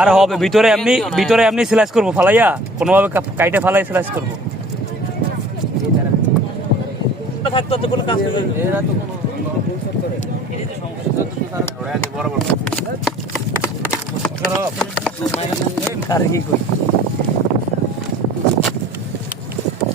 আর হবে ভিতরে এমনি ভিতরে এমনি স্লাইস করব ফালাইয়া। কোনোভাবে কাইটে ফালাই স্লাইস করব। থাকতো কোনো কাজ আর কি কই?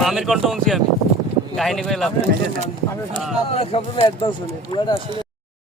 মামের কণ্ঠ শুনছি আমি। কাহিনী করে লাভ